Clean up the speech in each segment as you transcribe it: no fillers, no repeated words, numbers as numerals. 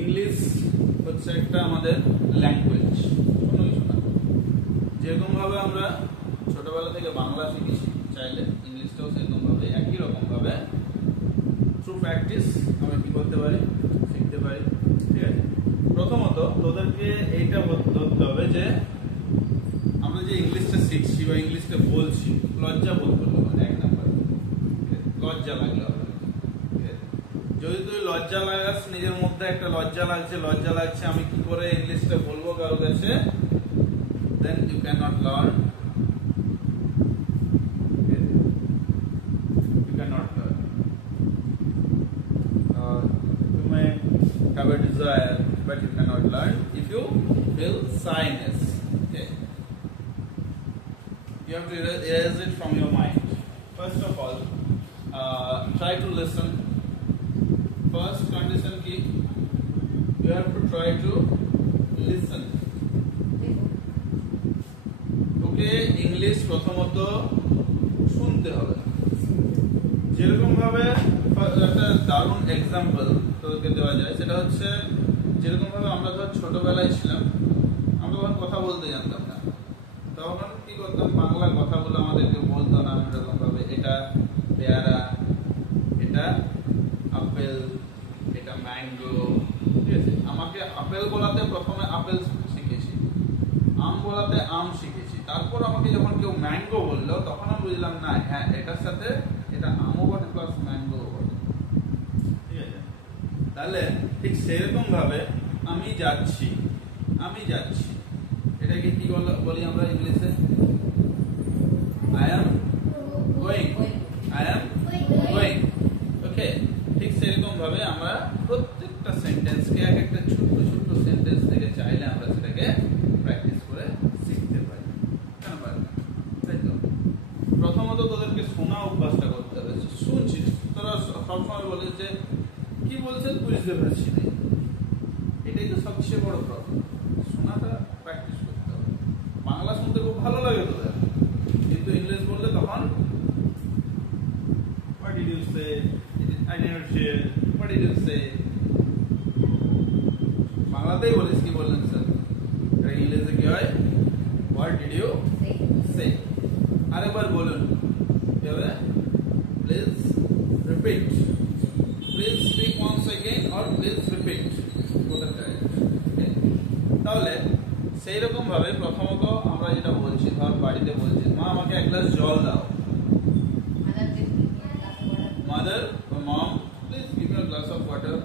English হচ্ছে একটা আমাদের ল্যাঙ্গুয়েজ, কোনো কিছু না। যেরকম ভাবে আমরা ছোটবেলা থেকে বাংলা শিখেছি, চাইলে ইংলিশটাও সেরকম ভাবে একই রকম ভাবে থ্রু প্র্যাকটিস আমরা কি করতে পারি, শিখতে পারি। ঠিক আছে, প্রথমত তোদেরকে এইটা ধরতে হবে যে আমরা যে ইংলিশটা শিখছি বা ইংলিশটা বলছি, লজ্জা বোধ করতে হবে। এক নাম্বার লজ্জা লাগলে হবে। যদি তুই লজ্জা লাগাস, নিজের মধ্যে একটা লজ্জা লাগছে আমি কি করে ইংলিশটা বলবো কারোর কাছে, then you cannot learn. You cannot learn. You may have a desire, but you cannot learn if you feel shyness. Okay. You have to erase it from your mind. First of all, try to listen. First condition key, you have to try to listen. তোকে English প্রথমত শুনতে হবে। যেরকম ভাবে একটা দারুণ example তোকে দেওয়া যায়, সেটা হচ্ছে যেরকম ভাবে আমরা ধর ছোটবেলায় ছিলাম, আমরা তখন কথা বলতে জানতাম না, তখন কি করতাম, বাংলা কথাগুলো আমাদেরকে বলতো না এরকম ভাবে, এটা পেয়ারা, এটা আপেল, এটা ম্যাঙ্গো। ঠিক আছে, আমাকে আপেল বলাতে প্রথমে আপেল শিখেছি, আম বলাতে আম শিখেছি, তারপর আমাকে যখন কেউ ম্যাঙ্গো বললো তখন আমি বুঝলাম না, হ্যাঁ এটার সাথে এটা আমও বটে প্লাস ম্যাঙ্গো বটে। ঠিক আছে, তাহলে ঠিক সেরকম ভাবে আমি যাচ্ছি, এটাকে কি বলি আমরা ইংলিশে, আই এম গোয়িং। ওকে, ঠিক সেরকম ভাবে আমরা প্রত্যেকটা সেন্টেন্সকে এক একটা ছোট্ট ছোট্ট সেন্টেন্স থেকে চাইলে আমরা সেটাকে প্র্যাকটিস করে শিখতে পারি। কেন পারি না? তাই তো প্রথমত তোদেরকে শোনা অভ্যাসটা করতে হবে। শুনছিস, তোরা সবসময় বলে যে কি বলছেন বুঝতে পারছি না, এটাই তো সবচেয়ে বড় প্রবলেম। শোনাটা প্র্যাকটিস করতে হবে। বাংলা শুনতে খুব ভালো লাগে তোদের, কিন্তু ইংলিশ বললে তখন what did you say, I never shared, what did you say, বাংলাতেই বলিস কি বললেন স্যার, ইংলিশে কি হয়, what did you say। আরেকবার বলুন, কি হবে, please repeat, please speak once again or please repeat, তাহলে সেই রকম ভাবে প্রথমত আমরা যেটা বলছি, ধর বাড়িতে বলছি মা আমাকে এক গ্লাস জল দাও, mother or mom please give me a glass of water।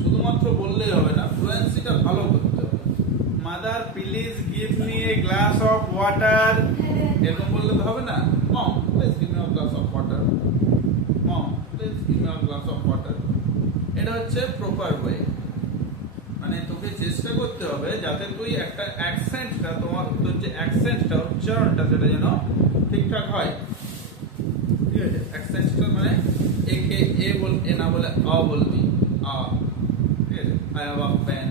শুধুমাত্র বললেই হবে না, ফ্লুয়েন্সিটা ভালো করতে হবে। Mother please give me a glass of water, এরকম বললে তো হবে না। Mom please give me a glass of water, mom please give me a glass of water. এটা হচ্ছে প্রপার ওয়ে। মানে তোকে চেষ্টা করতে হবে যাতে তুই একটা অ্যাকসেন্টটা, তোর যে অ্যাকসেন্টটা, উচ্চারণটা সেটা যেন ঠিকঠাক হয়। ঠিক আছে, অ্যাকসেন্টটা মানে একে এ বল, এ না বলে আ বলবি, আ। ঠিক আছে, I have a pen,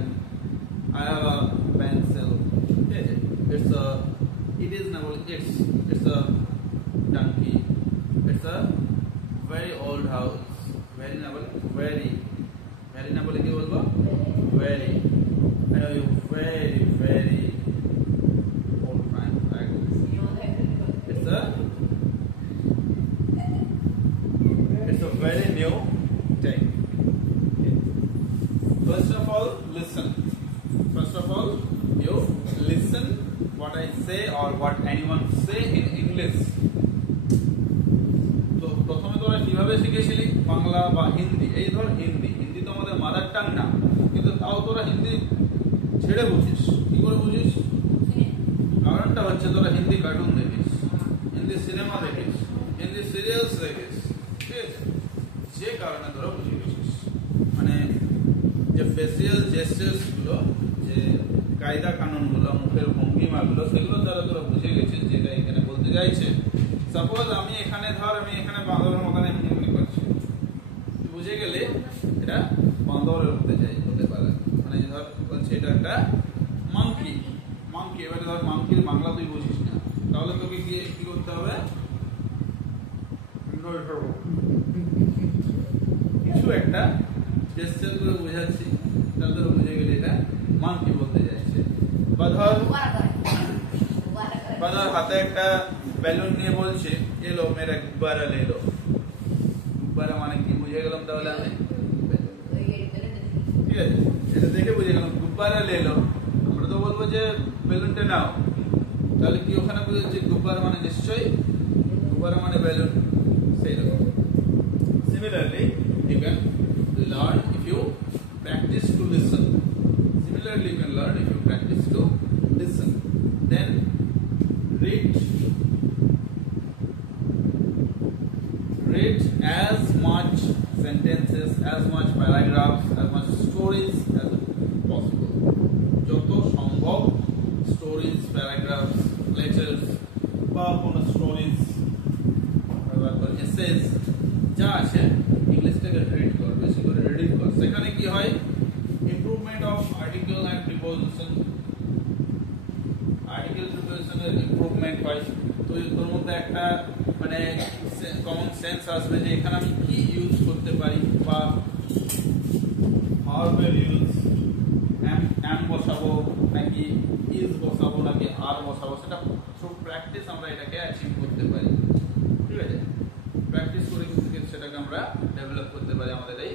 I have a pencil. ঠিক আছে, ইটস আ, ইট ইজ না বলে it's a donkey, it's a very old house, very না বলে ভেরি, ভেরি না বলে কি বলবো, very, I know you very old man. It's a very new thing. First of all, listen. First of all, you listen what I say or what anyone say in English. তো প্রথমে তোরা কিভাবে শিখেছিলি, বাংলা বা হিন্দি? এই ধর হিন্দি তো আমাদের মাদার টাং না, কিন্তু তাও তোরা হিন্দি ছেড়ে বুঝিস। কি করে বুঝিস? কারণটা হচ্ছে তোরা হিন্দি কার্টুন দেখিস, হিন্দি সিনেমা দেখিস, হিন্দি সিরিয়ালস দেখিস। ঠিক আছে, যে কারণে তোরা বুঝে গেছিস। মানে যে ফেসিয়াল জেস্টার্স গুলো, যে কায়দা কানুন গুলো, মুখের ভঙ্গিমা গুলো, সেগুলো দ্বারা তোরা বুঝে গেছিস যেটা এখানে বলতে চাইছে। সাপোজ আমি এখানে বাঁদরের মতন এমনি করছি, বুঝে গেলে এটা বাঁদরের হতে পারে। মানে ধর বলছে এটা একটা মাংকি, এবারে ধর মাংকির বাংলা তুই বুঝিস না, তাহলে তোকে গিয়ে কি করতে হবে, কিছু একটা জেস্টার করে বোঝাচ্ছি, তাহলে তোরা বুঝে গেলে এটা মান কি বলতে যাচ্ছে। বা ধর হাতে একটা বেলুন নিয়ে বলছে এলো মেরা গুব্বারা লে লো। গুব্বারা মানে কি বুঝে গেলাম তাহলে আমি, ঠিক আছে, এটা দেখে বুঝে গেলাম গুব্বারা লে লো। আমরা তো বলবো যে বেলুনটা নাও, তাহলে কি ওখানে বুঝেছি গুব্বারা মানে নিশ্চয়ই, গুব্বারা মানে বেলুন, সেই রকম। Similarly, you can learn if you practice to listen. Similarly, you can learn if you practice to listen. Then read as much sentences, as much paragraphs, as much stories as possible. যত সম্ভব stories, paragraphs, letters বা কোনো stories, essays যা আছে ইংলিশটাকে read কর, বেশি করে reading কর। সেখানে কি হয়, improvement of article and preposition, article প্রিপোজিশনের ইমপ্রুভমেন্ট হয়। তো তোর মধ্যে একটা মানে কমন সেন্স আসবে যে এখানে আমি কি ইউজ করতে পারি, বা ভার্বের ইউজ, এম বসাবো নাকি ইজ বসাবো নাকি আর বসাবো, সেটা থ্রু প্র্যাকটিস আমরা এটাকে অ্যাচিভ করতে পারি। ঠিক আছে, প্র্যাকটিস করে কিন্তু সেটাকে আমরা ডেভেলপ করতে পারি আমাদের এই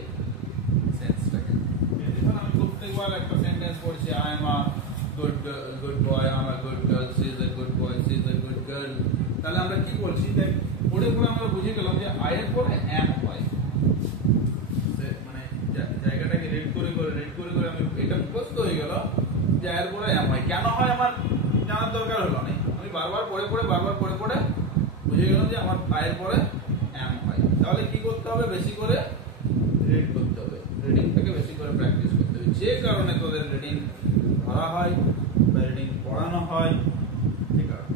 সেন্সটাকে। এখন আমি প্রত্যেকবার একটা সেন্টেন্স পড়ছি, I am a good boy, I am a good girl, she is a good boy, she is a good girl. তাহলে আমরা কি বলছি, দেখ পড়ে পড়ে আমরা বুঝে গেলাম যে আই এর পরে এম হয়, মানে জায়গাটাকে রিড করে আমি এটা মুখস্থ হয়ে গেল যে আই এর পরে এম হয়। কেন হয় আমার জানার দরকার হলো না, আমি বারবার পড়ে বুঝে গেলাম যে আমার আই এর পরে এম হয়। তাহলে কি করতে হবে, বেশি করে রিড করতে হবে, রিডিংটাকে বেশি করে প্র্যাকটিস করতে হবে। যে কারণে তোদের রিডিং ধরা হয় বা রিডিং পড়ানো হয়, ঠিক আছে।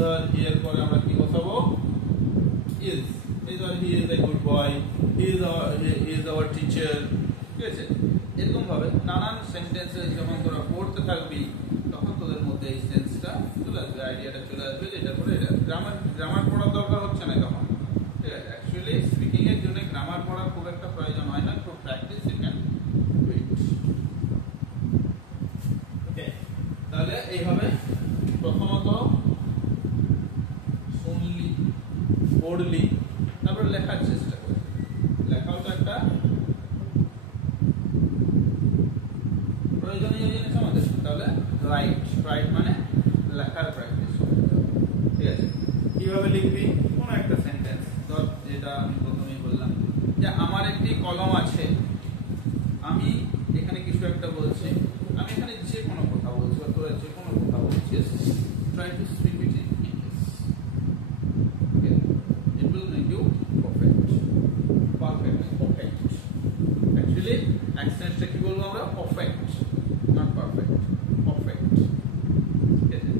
ধর এর পরে আমরা কি বসাবো, ইজ। এই ধর he is a good boy, he is our teacher, ঠিক আছে। এরকম ভাবে নানান সেন্টেন্সেস যখন তোরা পড়তে থাকবি তখন তোদের মধ্যে এই সেন্সটা চলে আসবে, আইডিয়াটা চলে আসবে যে এটার পরে এটা। গ্রামার পড়ার দরকার হচ্ছে না তখন, ঠিক আছে। অ্যাকচুয়ালি স্পিকিং এর জন্য গ্রামার পড়ার খুব একটা প্রয়োজন হয় না, খুব practice you can do it. Okay, তাহলে এইভাবে প্রথমত শুনলি, পড়লি, তারপরে লেখার চেষ্টা করলি। লেখাও তো একটা প্রয়োজনীয় জিনিস আমাদের। তাহলে রাইট মানে লেখার প্র্যাকটিস করতে হবে, ঠিক আছে। কিভাবে লিখবি, কোন একটা সেন্টেন্স ধর, যেটা আমি প্রথমেই বললাম যে আমার একটি কলম আছে, আমি এখানে কিছু একটা বলছি, আমি এখানে যে কোনো কথা বলছি বা তোরা যে কোনো কথা বলছিস, try to speak it in English, okay, it will make you perfect. Actually অ্যাকসেন্টটা কি বলবো আমরা, পারফেক্ট, নট পারফেক্ট, পারফেক্ট, ঠিক আছে।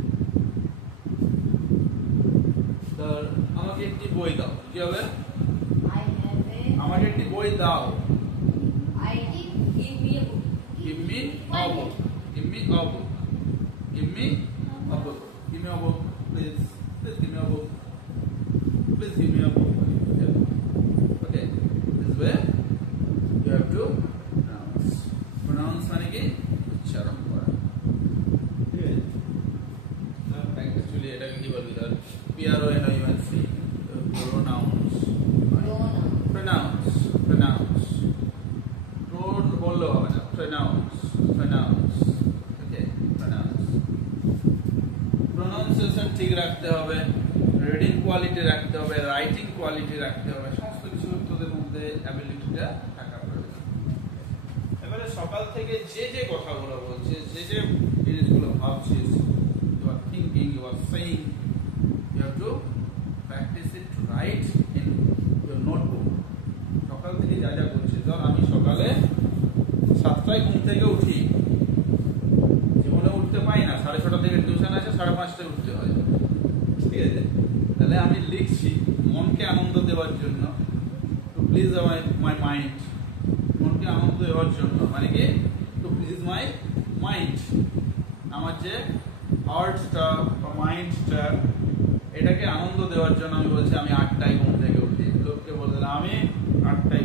ধর আমাকে একটি বই দাও, কি হবে, আমাকে একটি বই দাও, give me a book, give me a book, give me a book, give me a book, please give me a book, please give me a book. Okay, this way you have to pronounce মানে কি উচ্চারণ করা, ঠিক আছে। Actually এটাকে কি বলবি, ধর PRONOUNCE, pronouns, বললেও হবে না, pronounce, okay, pronunciation ঠিক রাখতে হবে, রিডিং কোয়ালিটি রাখতে হবে, রাইটিং কোয়ালিটি রাখতে হবে, সমস্ত কিছু তোদের মধ্যে অ্যাবিলিটিটা থাকা প্রয়োজন। এবারে সকাল থেকে যে কথাগুলো বলছিস, যে জিনিসগুলো ভাবছিস, you are thinking, you are saying, you have to practice it to write in your notebook. সকাল থেকে যা করছিস, ধর আমি সকালে 7টায় ঘুম থেকে উঠি, জীবনে উঠতে পাই না, 6:30 থেকে টিউশন আছে, 5:30টায় উঠতে হয়, ঠিক আছে। তাহলে আমি লিখছি মনকে আনন্দ দেওয়ার জন্য, টু প্লিজ মাই মাইন্ড, মনকে আনন্দ দেওয়ার জন্য, মানে কি টু প্লিজ মাই মাইন্ড, আমার যে হার্টটা বা মাইন্ডটা, এটাকে আনন্দ দেওয়ার জন্য আমি বলছি আমি 8টায় ঘুম থেকে উঠি। লোককে বলতে আমি 8টায়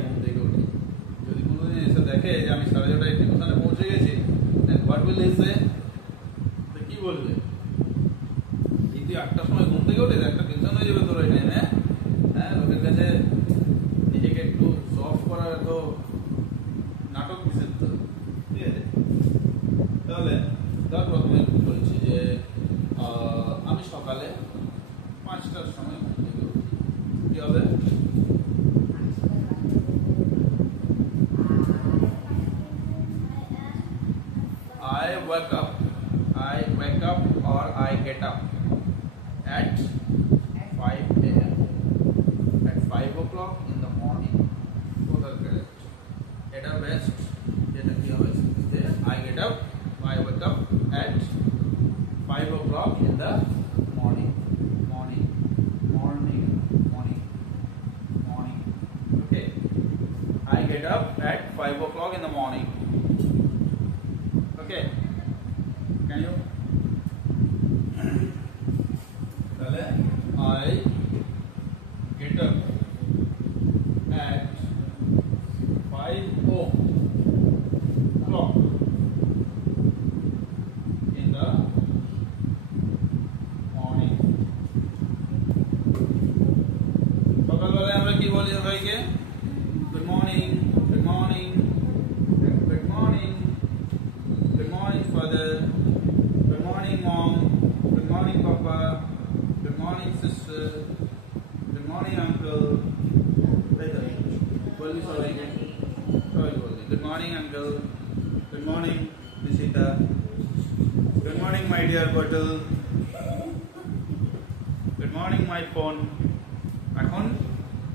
wake up or I get up at 5 a.m. At 5 o'clock in the morning. Total correct. At a best, I get up, I wake up at 5 o'clock in the morning. Okay. I get up at 5 o'clock in the morning. Okay. Can you? I get up at 5 o'clock in the morning. সকালবেলায় আমরা কি বলি সবাইকে? Good morning, good morning, good morning, good morning father, good morning mom, good morning papa, good morning sister, good morning uncle. বলি সবাইকে, সবাই বলি good morning uncle, good morning Nishita, good morning my dear bottle, good morning my phone. এখন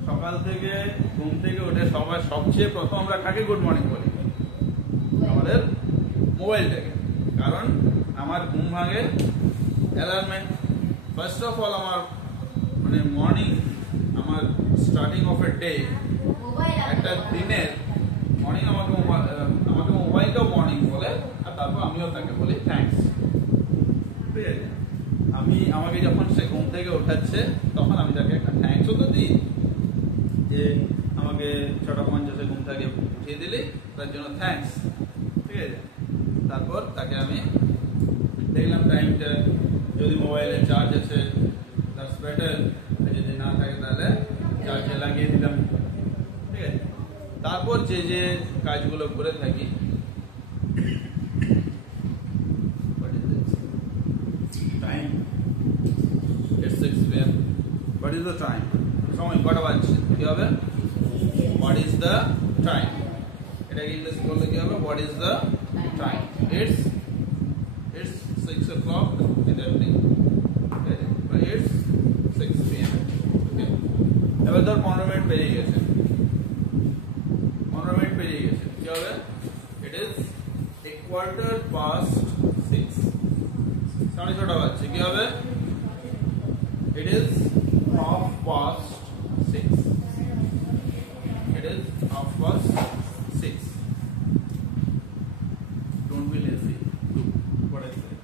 সকাল থেকে ঘুম থেকে উঠে সবার সবচেয়ে প্রথম আমরা কাকে গুড মর্নিং বলি? আমাদের মোবাইলটাকে। কারণ আমার ঘুম ভাঙে অ্যালার্মে। ফার্স্ট অফ অল আমার মানে মর্নিং, আমার স্টার্টিং অফ এ ডে, একটা দিনের মর্নিং আমাকে মোবাইলটাও মর্নিং বলে, আর তারপর আমিও তাকে বলি থ্যাঙ্কস। ঠিক আছে, আমাকে যখন সে ঘুম থেকে ওঠাচ্ছে তখন আমি তাকে একটা থ্যাঙ্কসও তো দিই, যে আমাকে 6:50 ঘুম থেকে উঠিয়ে দিলি তার জন্য থ্যাঙ্কস। ঠিক আছে, তারপর তাকে আমি দেখলাম টাইমটা, যদি মোবাইলে চার্জ আছে দ্যাটস বেটার, যদি না থাকে তাহলে চার্জে লাগিয়ে দিলাম। ঠিক আছে, তারপর যে যে কাজগুলো করে থাকি, time it's 6 p.m. What is the time? সময় কটা বাজছে? কি হবে? What is the time? এটাকে ইংলিশ বললে কি হবে? What is the time? It's 6 o'clock in the evening. Okay, but it's 6 p.m. Okay. এবার ধর 15 মিনিট পেরিয়ে গেছে। 15 মিনিট পেরিয়ে গেছে। কি হবে? It is a quarter past 6. 6:30 বাজছে। কি হবে? It is half past 6. It is half past 6. Don't be lazy. Do what I say.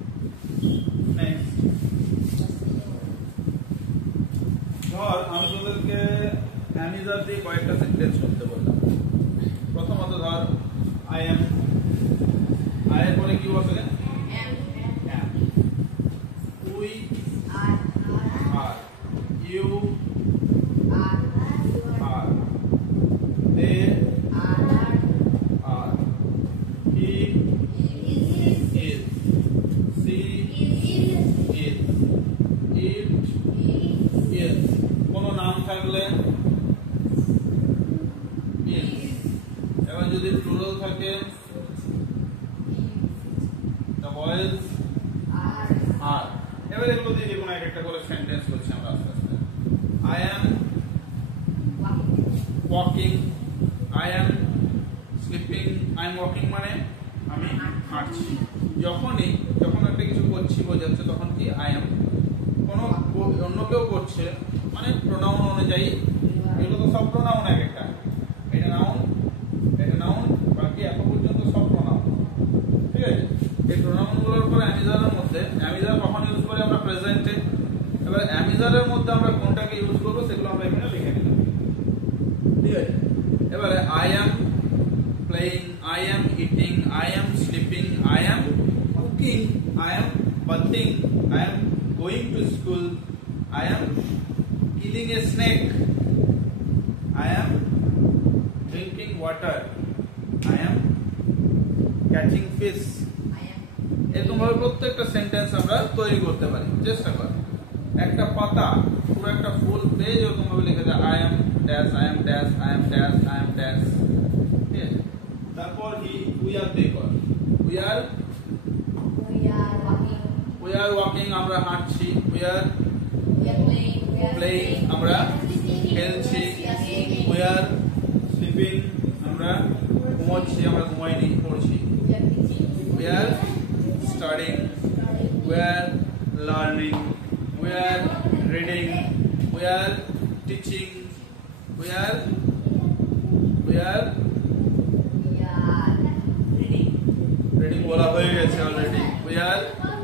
Next. ধর আমি তোদেরকে অ্যামিজার দিয়ে কয়েকটা সেন্টেন্স করতে বললাম। প্রথমত ধর I am, I এর পরে কি বসে? am. We are. You are. They are. He is. She is. It is. কোনো নাম থাকলে is। এবার যদি প্লুরাল থাকে, the boys are। এবার এগুলো দিয়ে যে কোনো একটা করে সেন্টেন্স করছি আমরা আস্তে আস্তে। I am walking, I am sleeping, I am walking মানে আমি হাঁটছি। যখন একটা কিছু করছি বোঝাচ্ছে তখন কি I am। কোনো অন্য কেউ করছে মানে প্রোনাউন অনুযায়ী, এগুলো তো সব প্রোনাউন এক একটা। এটা নাউন, বাকি এখন পর্যন্ত সব প্রোনাউন। ঠিক আছে, এই প্রোনাউনগুলোর পরে অ্যামিজারের মধ্যে, অ্যামিজার কখন ইউজ করি আমরা? প্রেজেন্টে। এবার অ্যামিজারের মধ্যে আমরা কোনটাকে ইউজ করবো সেগুলো আমরা এখানে লিখে নিলাম। ঠিক আছে, এবারে I am playing, I am eating, I am sleeping, I am cooking, I am bathing, I am going to school, I am killing a snake, I am drinking water, I am catching fish। এরকম ভাবে প্রত্যেকটা sentence আমরা তৈরি করতে পারি। চেষ্টা কর। একটা পাতা, পুরো একটা ফুল পেজ এরকম ভাবে লিখে দেয় I am dash, I am dash, I am dash, I am dash। ঠিক আছে, তারপর we are দিয়ে কর। We are are walking, আমরা হাঁটছি। We are playing, আমরা খেলছি। We are sleeping, আমরা ঘুমাচ্ছি, আমরা ঘুমাইনি, পড়ছি। We are studying, we are learning, we are reading, we are teaching, we are reading বলা হয়ে গেছে already. We are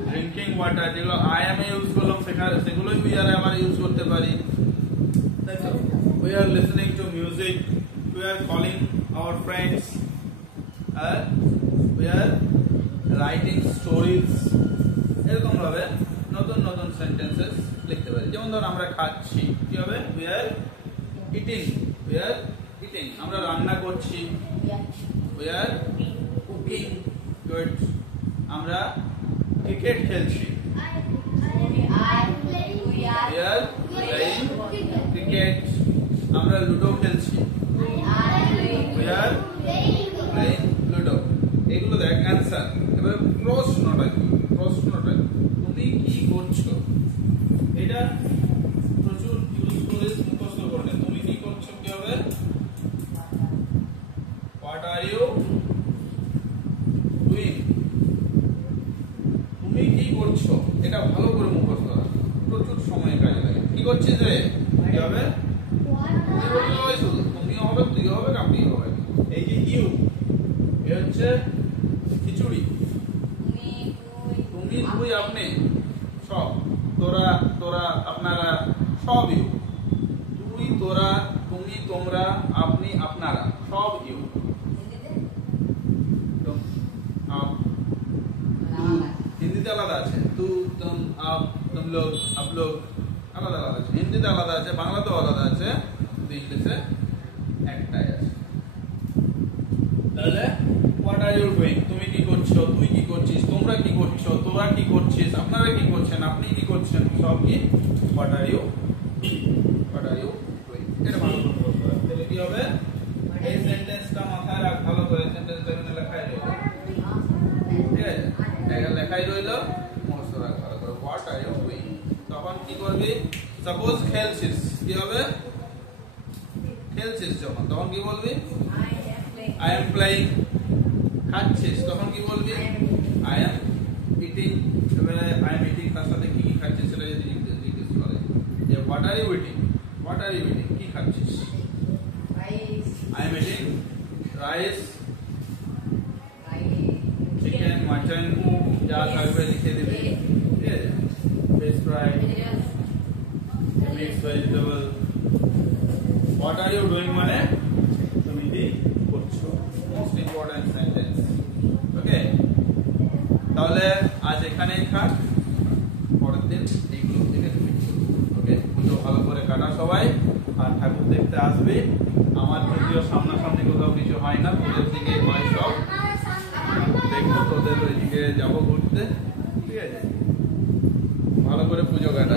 drinking water, যেগুলো I am ইউজ করলাম সেগুলোই we are আবার ইউজ করতে পারি, তাই তো? We are listening to music, we are calling our friends, we are writing stories। এরকম ভাবে নতুন নতুন সেন্টেন্সেস লিখতে পারি। যেমন ধর আমরা খাচ্ছি, কি হবে? We are eating, we are eating, আমরা রান্না করছি। We are cooking, good, আমরা ক্রিকেট খেলছি। We are playing cricket, আমরা লুডো খেলছি। We are playing ludo। এগুলো দেখ অ্যানসার। এবারে প্রশ্নটা কি? প্রশ্নটা তুমি কি করছো? এটা প্রচুর ইউজ করে মুখস্থ করলে তুমি কি করছো কি হবে? What are you doing? তুমি কি করছো? এটা ভালো করে মুখস্থ করা প্রচুর সময় কাজে লাগে। কি করছিস রে? কি হবে? তুমি বলতে হবে শুধু, তুমিও হবে, তুইও হবে, আপনিও হবে। এই যে ইউ, এ হচ্ছে খিচুড়ি। তুমি, তুই, আপনি, সব। তোরা, তোরা, আপনারা, সব ইউ। তুই, তোরা, তুমি, তোমরা, আপনি, আপনারা, সব ইউ। হিন্দিতে আলাদা আছে, তু, তুম, আপ, তুম লোগ, আপ লোগ, আলাদা আলাদা আছে। হিন্দিতে আলাদা আছে, বাংলাতেও আলাদা আছে, কিন্তু ইংলিশে একটাই আছে। তাহলে হোয়াট আর ইউ ডুইং? তুমি কি করছো? তুই কি করছিস? তোমরা কি করছো? তোরা কি করছিস? আপনারা কি করছেন? আপনি কি করছেন? সব কি what are you, what are you doing. এটা ভালো করে বলতে হবে। তাহলে কি হবে? এই সেন্টেন্সটা মাথায় রাখ ভালো করে। সেন্টেন্সটা এখানে লেখাই রইল, ঠিক আছে? এটা লেখাই রইল, মুখস্থ রাখ ভালো করে। What are you doing. তখন কি করবি? সাপোজ খেলছিস, কি হবে? খেলছিস যখন, তখন কি বলবি? I am playing। খাচ্ছিস, তখন কি বলবি? I am eating। এবারে I am eating তার সাথে কি কি খাচ্ছিস সেটা যদি জিজ্ঞেস করে যে what are you eating? What are you eating? কি খাচ্ছিস? I am eating rice, chicken, mutton, যা থাকবে লিখে দিবি, ঠিক আছে? Fish fry, mixed vegetable। What are you doing মানে তুমি কি করছো। Most important sentence. ওকে, তাহলে আজ এখানেই থাক, পরের দিন এইগুলো থেকে তুমি ওকে পুজো ভালো করে কাটা সবাই। আর ঠাকুর দেখতে আসবে। আমার যদিও সামনাসামনি কোথাও কিছু হয় না, পুজোর দিকে হয় সব। দেখবো তোদের ওইদিকে যাবো ঘুরতে, ঠিক আছে? ভালো করে পুজো কাটা।